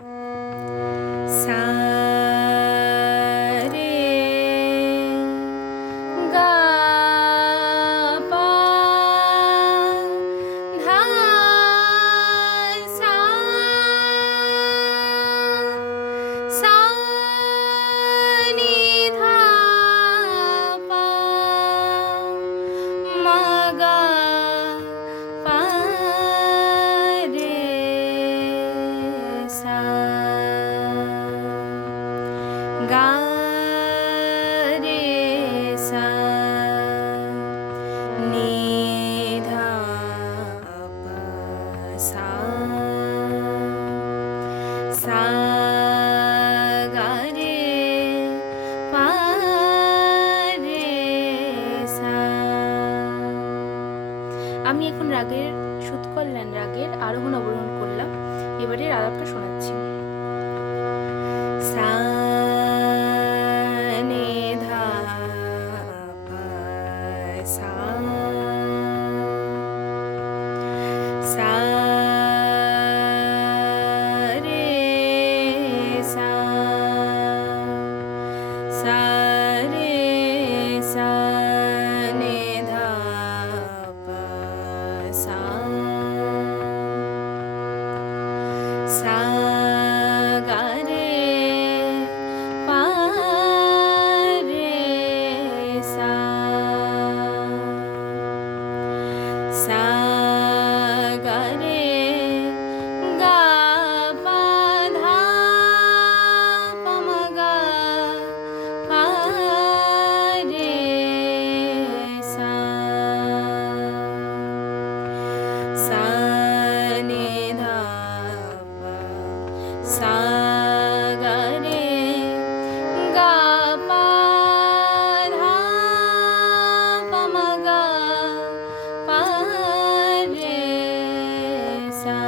सा रे गा पा धा सा सा नी धा पा मा गा पा रे सा गा रे सा नी धा पा सा सा गा रे পা রে সা। আমি এখন রাগের সুত কল্যাণ রাগের আরোহণ অবরোহণ করলাম, এবারে আলাপটা শোনাচ্ছি। সা নে ধা পা সা সা রে সা সা রে সা নে ধা পা সা সা গা রে পা রে সা সা গা রে গা পা ধা পা মা গা পা রে সা সা নে ধা পা সা গা রে গা পা ধা পা মা গা পা রে সা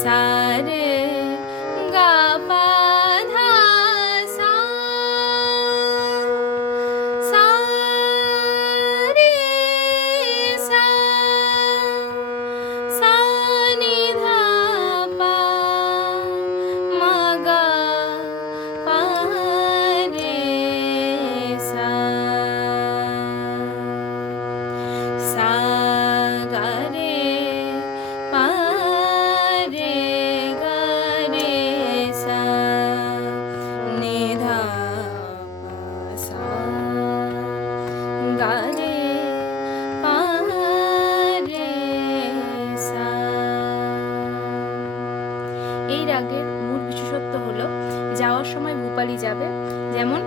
সা রে গা পা ধা সা সা রে সা সা নি ধা পা মা গা পা রে সা সা গা রে পা রে গা রে সা নি ধা পা সা গা রে পা রে সা। এই রাগের মূল বিশেষত্ব হলো যাওয়ার সময় ভূপালি যাবে, যেমন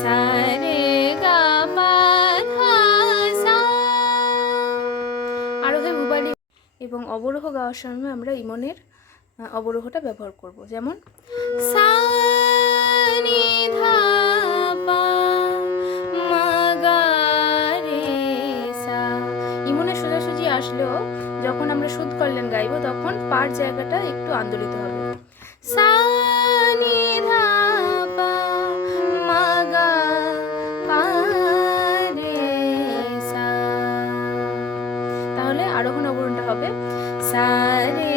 সা রে গা পা ধা সা। আরোহে ভূপালি এবং অবরোহ গাওয়ার সময় আমরা ইমনের অবরোহটা ব্যবহার করব, যেমন সা নি ধা পা মা গা রে সা। ইমনের সোজাসুজি আসলেও যখন আমরা সুদ কল্যাণ গাইব তখন পার জায়গাটা একটু আন্দোলিত হবে। সা নি ধা পা মা গা পা রে সা। তাহলে আরোহণ অবরোহণটা হবে সা রে